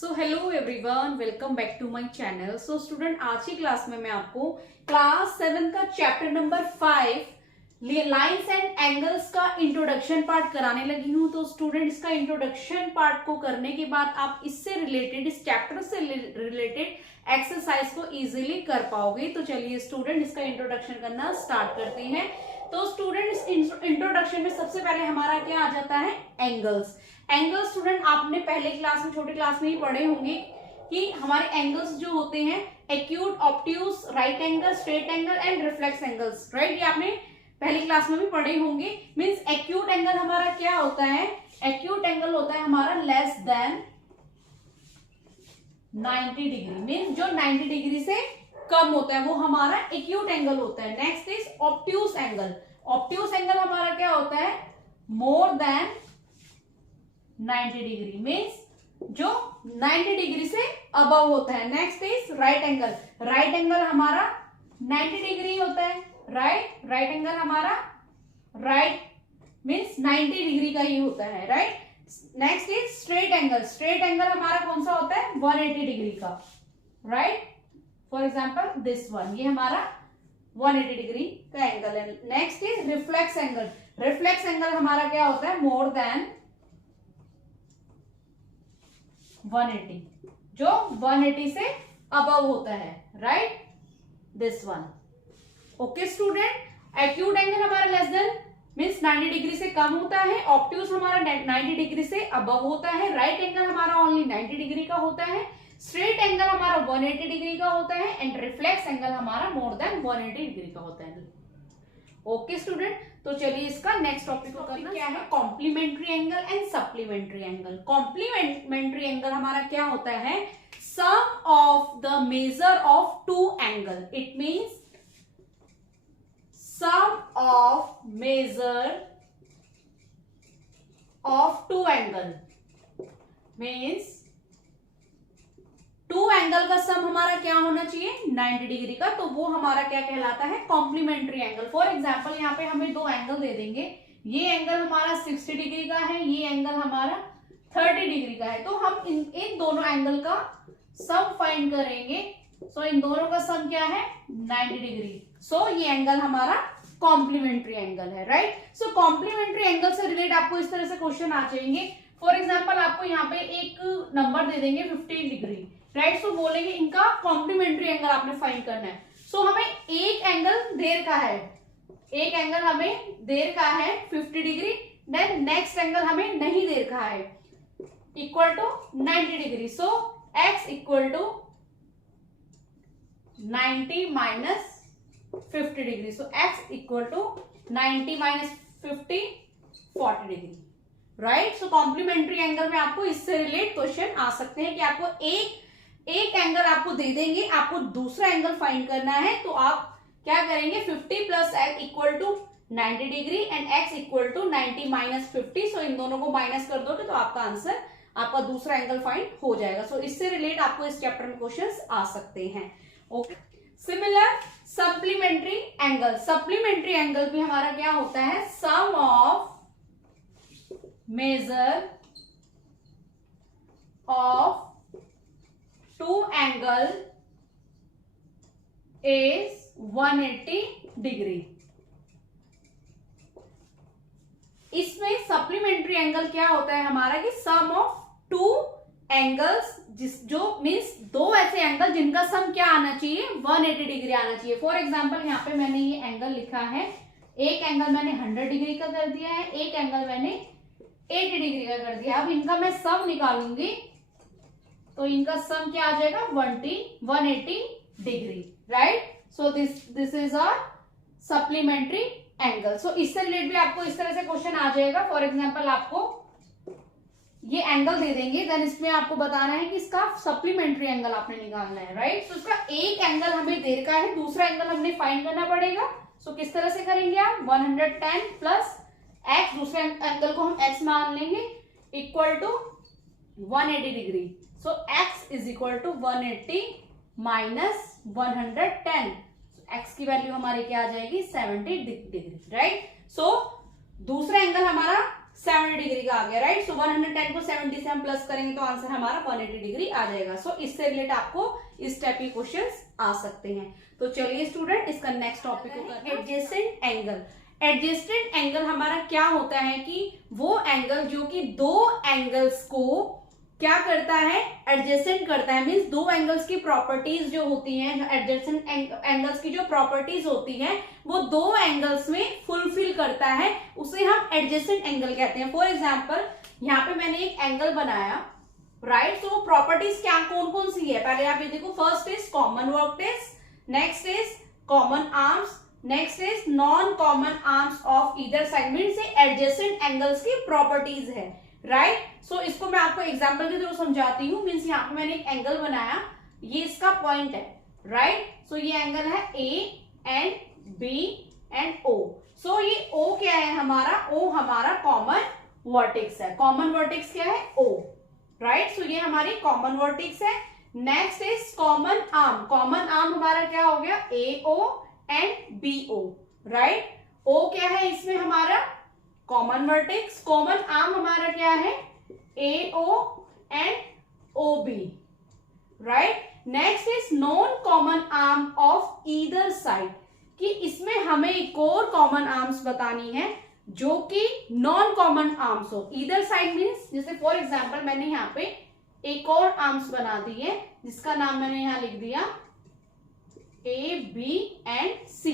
So hello everyone, welcome back to my channel. So student, आज की class में मैं आपको क्लास 7 का chapter number 5 lines and angles का इंट्रोडक्शन पार्ट कराने लगी हूँ। तो स्टूडेंट, इसका इंट्रोडक्शन पार्ट को करने के बाद आप इससे रिलेटेड, इस चैप्टर से रिलेटेड एक्सरसाइज को इजीली कर पाओगे। तो चलिए स्टूडेंट, इसका इंट्रोडक्शन करना स्टार्ट करते हैं। तो स्टूडेंट, इस इंट्रोडक्शन में सबसे पहले हमारा क्या आ जाता है? एंगल्स। एंगल्स स्टूडेंट आपने पहले क्लास में, छोटे क्लास में ही पढ़े होंगे कि हमारे एंगल्स जो होते हैं acute, obtuse, right angle, straight angle and reflex angles. Right, ये आपने पहली क्लास में भी पढ़े होंगे। मींस एक्यूट एंगल हमारा क्या होता है? एक्यूट एंगल होता है हमारा लेस देन 90 डिग्री। मींस जो 90 डिग्री से कम होता है वो हमारा एक्यूट एंगल होता है। Next is obtuse angle. Obtuse angle हमारा क्या होता है? More than 90 degree. मीन्स जो 90 डिग्री से अबव होता है। Next is right angle. Right angle हमारा 90 डिग्री होता है। राइट एंगल हमारा मीन्स 90 डिग्री का ही होता है। Right. Next is straight angle. Straight angle हमारा कौन सा होता है? 180 डिग्री का। Right, for example this one, ये हमारा 180 डिग्री का एंगल है। Next is reflex angle. Reflex angle हमारा क्या होता है? मोर देन 180, जो 180 से अबव होता है। Right, this one. Okay student, acute angle हमारा लेस देन मीन्स 90 डिग्री से कम होता है। ऑब्ट्यूज हमारा 90 डिग्री से अबव होता है। राइट एंगल हमारा ओनली 90 डिग्री का होता है। स्ट्रेट एंगल हमारा 180 डिग्री का होता है एंड रिफ्लेक्स एंगल हमारा मोर देन 180 डिग्री का होता है। ओके स्टूडेंट, तो चलिए इसका नेक्स्ट टॉपिक को करना क्या है? Complementary angle and supplementary angle. Complementary angle हमारा क्या होता है? Sum of the measure of two angle. It means sum of measure of two angle. Means two angle का सम हमारा क्या होना चाहिए? 90 डिग्री का। तो वो हमारा क्या कहलाता है? Complementary angle. फॉर एग्जांपल यहाँ पे हमें दो एंगल दे देंगे। ये एंगल हमारा 60 डिग्री का है, ये एंगल हमारा 30 डिग्री का है। तो हम इन दोनों एंगल का सम फाइंड करेंगे। सो इन दोनों का सम क्या है? 90 डिग्री। सो ये एंगल हमारा कॉम्प्लीमेंट्री एंगल है। राइट। सो कॉम्प्लीमेंट्री एंगल से रिलेट आपको इस तरह से क्वेश्चन आ जाएंगे। फॉर एग्जाम्पल आपको यहाँ पे एक नंबर दे देंगे 15 डिग्री। राइट, सो बोलेंगे इनका कॉम्प्लीमेंट्री एंगल आपने फाइंड करना है। सो हमें एक एंगल देर का है, एक एंगल हमें देर का है 50 डिग्री। देन नेक्स्ट एंगल हमें नहीं देर का है, equal to 90 degree. So x equal to 90 minus 50 degree. So x equal to 90 minus 50, 40 degree. Right. So complementary angle में आपको इससे रिलेट क्वेश्चन आ सकते हैं कि आपको एक एंगल आपको दे देंगे, आपको दूसरा एंगल फाइंड करना है। तो आप क्या करेंगे? 50 plus x equal to 90 degree and x equal to 90 minus 50। So इन दोनों को माइनस कर दोगे तो आपका आंसर, आपका दूसरा एंगल फाइंड हो जाएगा। सो इससे रिलेट आपको इस चैप्टर में क्वेश्चंस आ सकते हैं। Okay, similar supplementary angle. Supplementary angle भी हमारा क्या होता है? Sum of measure of two angle is 180 degree. इसमें सप्लीमेंट्री एंगल क्या होता है हमारा? कि सम ऑफ टू एंगल्स, जो मीन्स दो ऐसे एंगल जिनका सम क्या आना चाहिए? 180 डिग्री आना चाहिए। फॉर एग्जांपल यहाँ पे मैंने ये एंगल लिखा है, एक एंगल मैंने 100 डिग्री का कर दिया है, एक एंगल मैंने 80 डिग्री का कर दिया। अब इनका मैं सम निकालूंगी तो इनका सम क्या आ जाएगा? 180 degree. Right. So this is a supplementary angle. So इससे रिलेटेड भी आपको इस तरह से क्वेश्चन आ जाएगा। फॉर एग्जांपल आपको ये एंगल दे देंगे, देन इसमें आपको बताना है कि इसका सप्लीमेंट्री एंगल आपने निकालना है। राइट। सो इसका एक एंगल हमें देर का है, दूसरा एंगल हमने फाइंड करना पड़ेगा। सो किस तरह से करेंगे आप? 110 प्लस x, दूसरे एंगल को हम x मान लेंगे, equal to 180 degree. So x is equal to 180 minus 110। x की वैल्यू हमारी क्या आ जाएगी? 70 डिग्री। राइट। सो दूसरा एंगल हमारा 70 डिग्री का आ गया, राइट। सो 110 को 70 से हम प्लस करेंगे तो आंसर हमारा 180 डिग्री आ जाएगा। सो इससे रिलेटेड आपको इस टाइप के क्वेश्चंस आ सकते हैं। तो चलिए स्टूडेंट, इसका नेक्स्ट टॉपिक होगा एडजेसेंट एंगल। एडजेसेंट एंगल हमारा क्या होता है कि वो एंगल जो कि दो एंगल्स को क्या करता है, एडजेसेंट करता है। मींस दो एंगल्स की प्रॉपर्टीज जो होती हैं, जो एडजेसेंट एंगल्स की जो प्रॉपर्टीज होती हैं वो दो एंगल्स में फुलफिल करता है, उसे हम एडजेसेंट एंगल कहते हैं। फॉर एग्जांपल यहाँ पे मैंने एक एंगल बनाया, राइट। तो प्रॉपर्टीज क्या कौन कौन सी है, पहले आप ये देखो। First is common vertex, next is common arms, next is non common arms of either side. Means adjacent angles की प्रॉपर्टीज है, राइट। सो इसको मैं आपको एग्जांपल के थ्रू समझाती हूँ। मींस यहाँ पे मैंने एक एंगल बनाया, ये इसका पॉइंट है, राइट। सो ये एंगल है A and B and O. So ये ओ क्या है हमारा, ओ हमारा कॉमन वर्टेक्स है। कॉमन वर्टेक्स क्या है, ओ, राइट। सो ये हमारी कॉमन वर्टेक्स है। Next is common arm. Common arm हमारा क्या हो गया, A O and B O, right. O क्या है इसमें हमारा कॉमन वर्टेक्स, कॉमन आर्म हमारा क्या है A O and O B, right. Next is non common arm of either side, कि इसमें हमें एक और कॉमन आर्म्स बतानी है जो कि नॉन कॉमन आर्म्स हो ईदर साइड। मीन्स जैसे फॉर एग्जांपल मैंने यहाँ पे एक और आर्म्स बना दी है जिसका नाम मैंने यहाँ लिख दिया A B and C,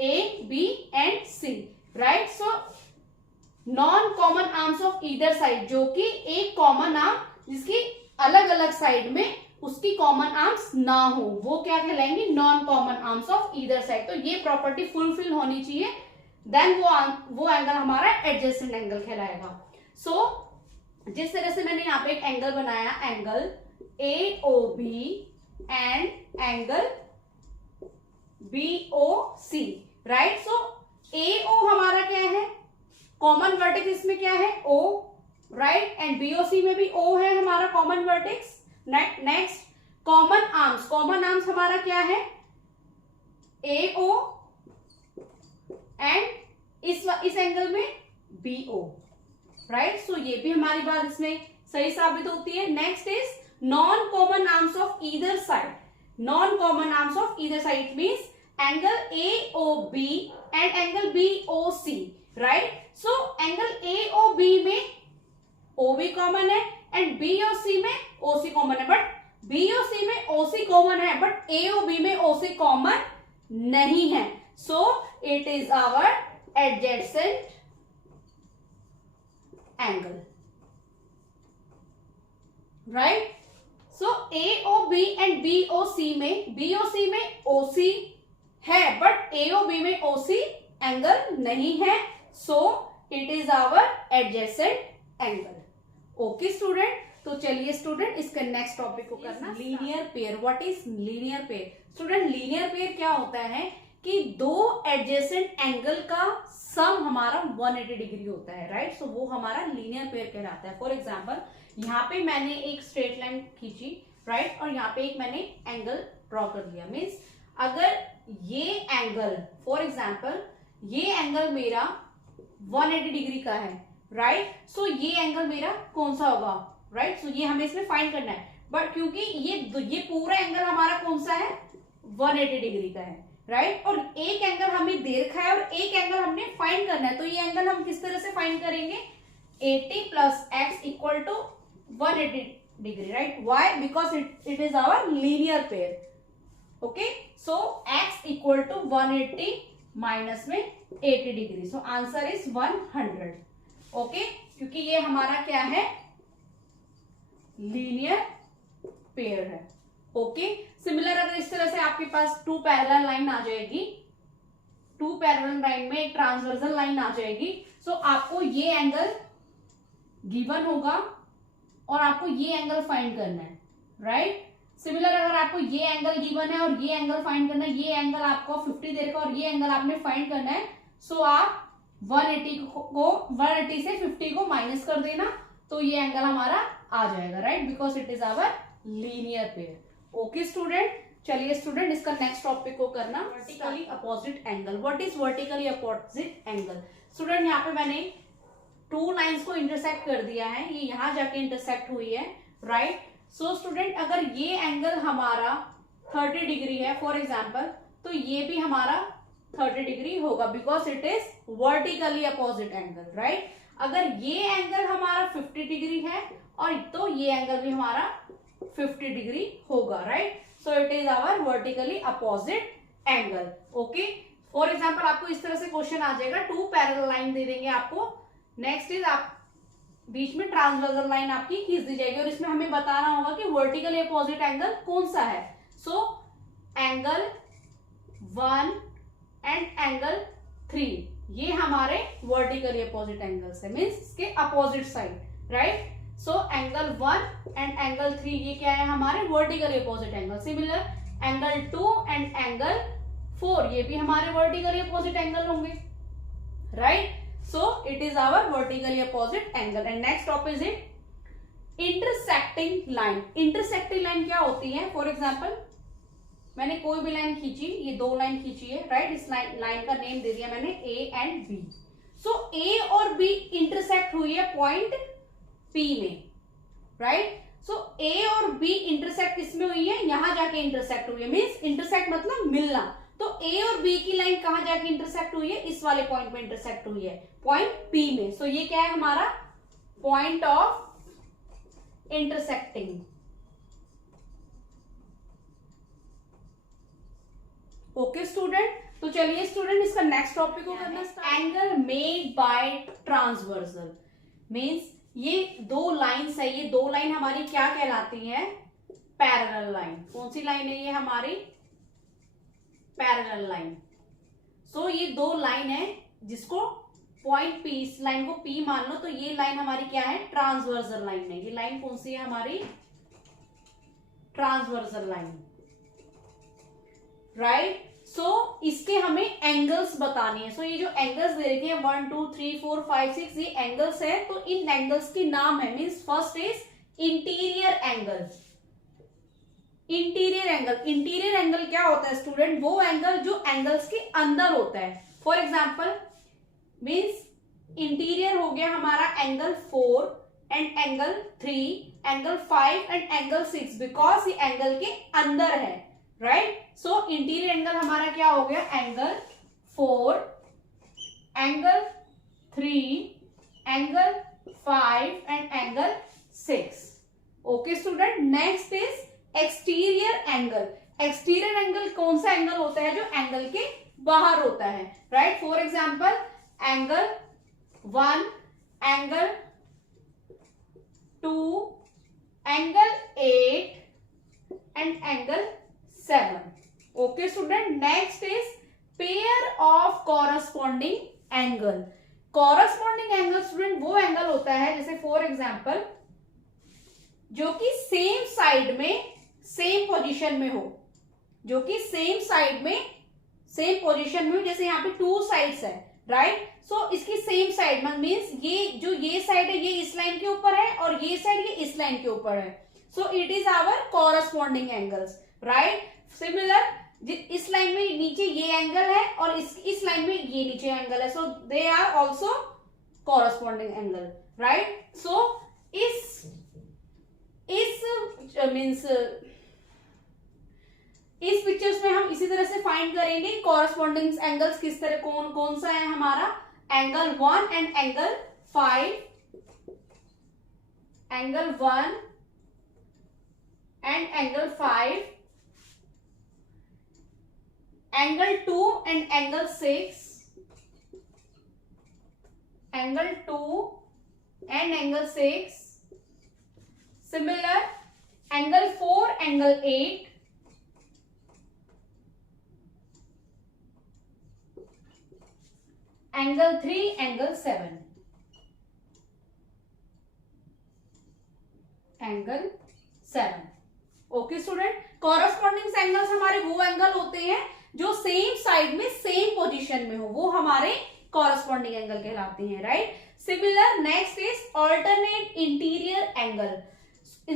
A B and C, right. So non common arms of either side, जो कि एक कॉमन आर्म जिसकी अलग अलग साइड में उसकी कॉमन आर्म्स ना हो, वो क्या कहलाएंगे, non common arms of either side. तो ये प्रॉपर्टी फुलफिल होनी चाहिए, देन वो एंगल हमारा एडजेसेंट एंगल कहलाएगा। सो जिस तरह से मैंने यहाँ पे एक एंगल बनाया, angle A O B and angle B O C, right. So A O हमारा क्या है, कॉमन वर्टेक्स इसमें क्या है ओ, राइट। एंड बीओसी में भी ओ है हमारा common vertex. Next common arms, common arms हमारा क्या है ए ओ एंड इस एंगल में बी ओ, राइट। सो ये भी हमारी बात इसमें सही साबित होती है। Next is non common arms of either side. Non common arms of either side means angle A O B and angle B O C, right. So angle A O B में ओ बी कॉमन है and B O C में O C common है, but B O C में O C common है but A O B में O C common नहीं है। So it is our adjacent angle, right. So A O B and B O C में O सी है but A O B में O सी angle नहीं है। So it is our adjacent angle. Okay student, तो चलिए student इसके next topic को करना linear pair. What is linear pair? Student linear pair क्या होता है कि दो एडजेसेंट एंगल का सम हमारा 180 डिग्री होता है, राइट। सो वो हमारा लीनियर पेयर कहलाता है। फॉर एग्जांपल यहाँ पे मैंने एक स्ट्रेट लाइन खींची, राइट, और यहाँ पे एक मैंने एंगल ड्रॉ कर दिया। मीन्स अगर ये एंगल, फॉर एग्जांपल ये एंगल मेरा 180 डिग्री का है, राइट। सो ये एंगल मेरा कौन सा होगा, राइट। सो ये हमें इसमें फाइंड करना है, बट क्योंकि ये पूरा एंगल हमारा कौन सा है, 180 डिग्री का है, राइट। और एक एंगल हमें दे रखा है और एक एंगल हमने फाइंड करना है। तो ये एंगल हम किस तरह से फाइंड करेंगे, 80 plus x equal to 180 degree, right. Why? Because it is our linear pair. Okay, so x equal to 180 minus में 80 degree. So answer is 100। Okay, क्योंकि ये हमारा क्या है, लीनियर पेयर है। ओके, सिमिलर अगर इस तरह से आपके पास टू पैरेलल लाइन आ जाएगी, टू पैरेलल लाइन में एक ट्रांसवर्सल लाइन आ जाएगी, सो आपको ये एंगल गिवन होगा और आपको ये एंगल फाइंड करना है, राइट। सिमिलर अगर आपको ये एंगल गिवन है और ये एंगल फाइंड करना है, ये एंगल आपको 50 दे रखा और ये एंगल आपने फाइंड करना है, सो आप 180 से 50 को माइनस कर देना, तो ये एंगल हमारा आ जाएगा, right, because it is our linear pair. Okay student, चलिए स्टूडेंट इसका नेक्स्ट टॉपिक को करना vertically opposite angle. What is vertically opposite angle? Student यहाँ पे मैंने टू लाइंस को इंटरसेक्ट कर दिया है, ये यहां जाके इंटरसेक्ट हुई है, राइट। सो स्टूडेंट अगर ये एंगल हमारा 30 डिग्री है फॉर एग्जाम्पल, तो ये भी हमारा 30 डिग्री होगा because it is vertically opposite angle, right. अगर ये एंगल हमारा 50 डिग्री है और तो ये एंगल भी हमारा 50 डिग्री होगा, right. So it is our vertically opposite angle, okay. For example आपको इस तरह से क्वेश्चन आ जाएगा, टू पैरेलल लाइन दे देंगे आपको, नेक्स्ट इज आप बीच में ट्रांसवर्सल लाइन आपकी खींच दी जाएगी और इसमें हमें बताना होगा कि वर्टिकली अपोजिट एंगल कौन सा है। सो एंगल 1 एंड एंगल 3 ये हमारे वर्टिकली अपोजिट एंगल्स है, मींस इसके opposite side, right. So angle 1 and angle 3 ये क्या है हमारे vertically opposite angle. Similar angle 2 and angle 4 ये भी हमारे वर्टिकली अपोजिट एंगल होंगे, right. So it is our vertically opposite angle and next topic is intersecting line. Intersecting line क्या होती है? For example मैंने कोई भी लाइन खींची, ये दो लाइन खींची है, राइट। इस लाइन का नेम दे दिया मैंने A and B. So A और B इंटरसेक्ट हुई है पॉइंट P में, राइट। सो A और B इंटरसेक्ट किसमें हुई है? यहां जाके इंटरसेक्ट हुई है, मीन्स इंटरसेक्ट मतलब मिलना। तो A और B की लाइन कहां जाके इंटरसेक्ट हुई है? इस वाले पॉइंट पे इंटरसेक्ट हुई है, पॉइंट P में। सो ये क्या है हमारा point of intersecting, okay student. तो चलिए स्टूडेंट इसका नेक्स्ट टॉपिक को करना start. Angle made by transversal means ये दो लाइंस है, ये दो लाइन हमारी क्या कहलाती है? Parallel line. कौन सी लाइन है ये हमारी? Parallel line. सो ये दो लाइन है जिसको पॉइंट P, इस लाइन को P मान लो, तो ये लाइन हमारी क्या है? ट्रांसवर्सल लाइन है। ये लाइन कौन सी है हमारी? Transversal line, right. सो इसके हमें एंगल्स बताने हैं। सो ये जो एंगल्स दे रखे हैं 1 2 3 4 5 6 ये एंगल्स है, तो इन एंगल्स के नाम है, means first is interior angle. Interior angle, interior angle क्या होता है स्टूडेंट? वो एंगल जो एंगल्स के अंदर होता है। फॉर एग्जाम्पल मीन्स इंटीरियर हो गया हमारा angle 4 and angle 3, angle 5 and angle 6, because ये एंगल के अंदर है, राइट। सो इंटीरियर एंगल हमारा क्या हो गया? Angle 4, angle 3, angle 5 and angle 6, okay student. Next is exterior angle. Exterior angle कौन सा एंगल होता है? जो एंगल के बाहर होता है, right. For example angle 1, angle 2, angle 8 and angle 7, okay student. Next is pair of corresponding angle. Corresponding angle student वो एंगल होता है जैसे फॉर एग्जाम्पल जो कि सेम साइड में सेम पोजीशन में हो, जो कि सेम साइड में सेम पोजीशन में हो। जैसे यहाँ पे टू साइड्स है, राइट। सो इसकी सेम साइड मीन्स ये जो ये साइड है ये इस लाइन के ऊपर है और ये साइड ये इस लाइन के ऊपर है। So it is our corresponding angles, right. Similar इस लाइन में नीचे ये एंगल है और इस लाइन में ये नीचे एंगल है, so they are also corresponding angle, right. So इस मीन्स इस पिक्चर्स में हम इसी तरह से फाइंड करेंगे कॉरस्पॉन्डिंग एंगल्स किस तरह, कौन कौन सा है हमारा? Angle 1 and angle 5, angle 1 and angle 5, angle 2 and angle 6, angle 2 and angle 6, similar angle 4 angle 8, angle 3 angle 7, angle 7, okay student. Corresponding angles हमारे वो एंगल होते हैं जो सेम साइड में सेम पोजीशन में हो, वो हमारे कॉरस्पॉन्डिंग एंगल कहलाते हैं, right. Similar next is alternate interior angle.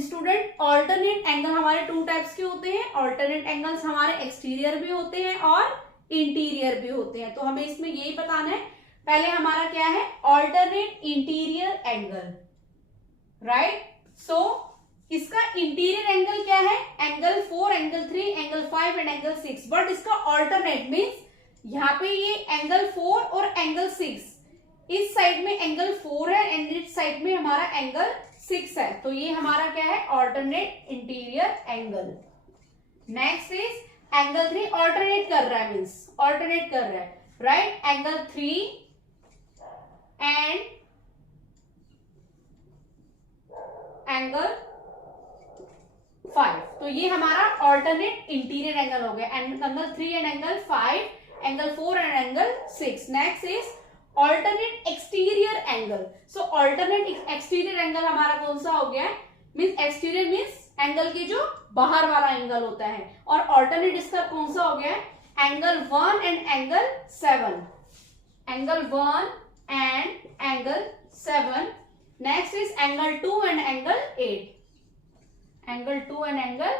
Student alternate angle हमारे टू टाइप्स के होते हैं। ऑल्टरनेट एंगल्स हमारे एक्सटीरियर भी होते हैं और इंटीरियर भी होते हैं। तो हमें इसमें यही बताना है पहले हमारा क्या है, ऑल्टरनेट इंटीरियर एंगल, राइट। सो इसका इंटीरियर एंगल क्या है, angle 4, angle 3, angle 5 and angle 6, but इसका ऑल्टरनेट मीन्स यहाँ पे ये एंगल 4 और एंगल 6, इस साइड में एंगल 4 है एंड इस साइड में हमारा एंगल 6 है, तो ये हमारा क्या है, alternate interior angle. Next is angle 3 alternate कर रहा है, मीन्स ऑल्टरनेट कर रहा है, राइट। एंगल 3 एंड एंगल 5, तो ये हमारा ऑल्टरनेट इंटीरियर एंगल हो गया। Angle 3 and angle 5, angle 4 and angle 6। Next is alternate exterior angle. So alternate exterior angle हमारा कौन सा हो गया, मीन्स एक्सटीरियर मीन्स एंगल के जो बाहर वाला एंगल होता है, और ऑल्टरनेट इसका कौन सा हो गया, angle 1 and angle 7, angle 1 and angle 7। Next is angle 2 and angle 8, angle 2 and angle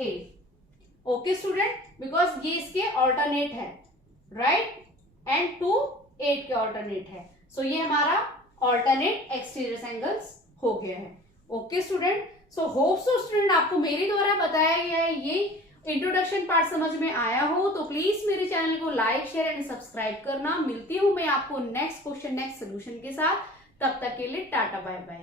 8। Okay student, because ये इसके ऑल्टरनेट है, राइट, एंड 2 8 के ऑल्टरनेट है। सो ये हमारा ऑल्टरनेट एक्सटीरियर एंगल्स हो गया है। Okay student, so hope so student आपको मेरे द्वारा बताया गया है ये इंट्रोडक्शन पार्ट समझ में आया हो, तो प्लीज मेरे चैनल को लाइक शेयर एंड सब्सक्राइब करना। मिलती हूँ मैं आपको नेक्स्ट क्वेश्चन नेक्स्ट सोल्यूशन के साथ, तब तक के लिए टाटा बाय बाय।